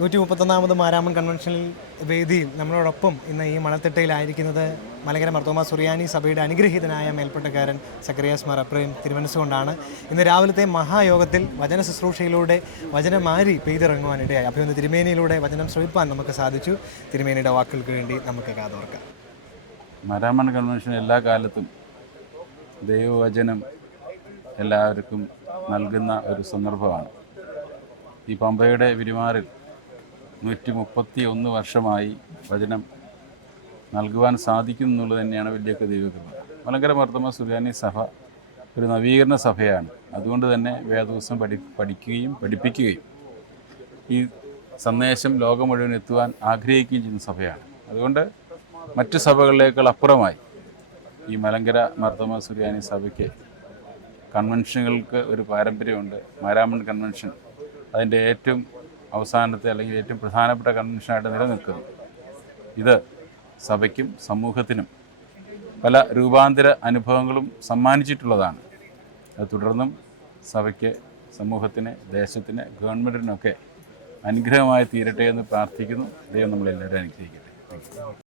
131ാമത് മാരാമൺ കൺവെൻഷനിൽ വേദിയിൽ നമ്മളോടൊപ്പം ഇന്ന് ഈ മണത്തിട്ടയിലായിരിക്കുന്നത് മലങ്കര മാർത്തോമാ സുറിയാനി സഭയുടെ അനുഗ്രഹീതനായ മേൽപ്പെട്ടക്കാരൻ സക്കറിയാസ് മാർ എഫ്രേം തിരുമനസ്സുകൊണ്ടാണ്. ഇന്ന് രാവിലത്തെ മഹായോഗത്തിൽ വചന ശുശ്രൂഷയിലൂടെ വചനമാരി പെയ്തിറങ്ങുവാനിടയായി. അപ്പോൾ ഇന്ന് തിരുമേനിയിലൂടെ വചനം ശ്രമിപ്പാൻ നമുക്ക് സാധിച്ചു. തിരുമേനിയുടെ വാക്കുകൾക്ക് വേണ്ടി നമുക്ക് കാതോർക്കാം. മാരാമൺ കൺവെൻഷൻ എല്ലാ കാലത്തും ദൈവവചനം എല്ലാവർക്കും നൽകുന്ന ഒരു സന്ദർഭമാണ്. ഈ പമ്പയുടെ വിരിമാറിൽ 131 വർഷമായി വചനം നൽകുവാൻ സാധിക്കും എന്നുള്ളത് തന്നെയാണ് വലിയൊക്കെ ദൈവകൃപ. മലങ്കര മാർത്തോമാ സുറിയാനി സഭ ഒരു നവീകരണ സഭയാണ്. അതുകൊണ്ട് തന്നെ വേദവസം പഠിക്കുകയും പഠിപ്പിക്കുകയും ഈ സന്ദേശം ലോകം മുഴുവൻ എത്തുവാൻ ആഗ്രഹിക്കുകയും ചെയ്യുന്ന സഭയാണ്. അതുകൊണ്ട് മറ്റ് സഭകളിലേക്കാൾ അപ്പുറമായി ഈ മലങ്കര മാർത്തോമാ സുറിയാനി സഭയ്ക്ക് കൺവെൻഷനുകൾക്ക് ഒരു പാരമ്പര്യമുണ്ട്. മാരാമൺ കൺവെൻഷൻ അതിൻ്റെ ഏറ്റവും അവസാനത്തെ അല്ലെങ്കിൽ ഏറ്റവും പ്രധാനപ്പെട്ട കൺവെൻഷനായിട്ട് നിലനിൽക്കുന്നു. ഇത് സഭയ്ക്കും സമൂഹത്തിനും പല രൂപാന്തര അനുഭവങ്ങളും സമ്മാനിച്ചിട്ടുള്ളതാണ്. അത് തുടർന്നും സഭയ്ക്ക്, സമൂഹത്തിന്, ദേശത്തിന്, ഗവൺമെൻറ്റിനൊക്കെ അനുഗ്രഹമായി തീരട്ടെ എന്ന് പ്രാർത്ഥിക്കുന്നു. ദൈവം നമ്മളെല്ലാവരും അനുഗ്രഹിക്കട്ടെ.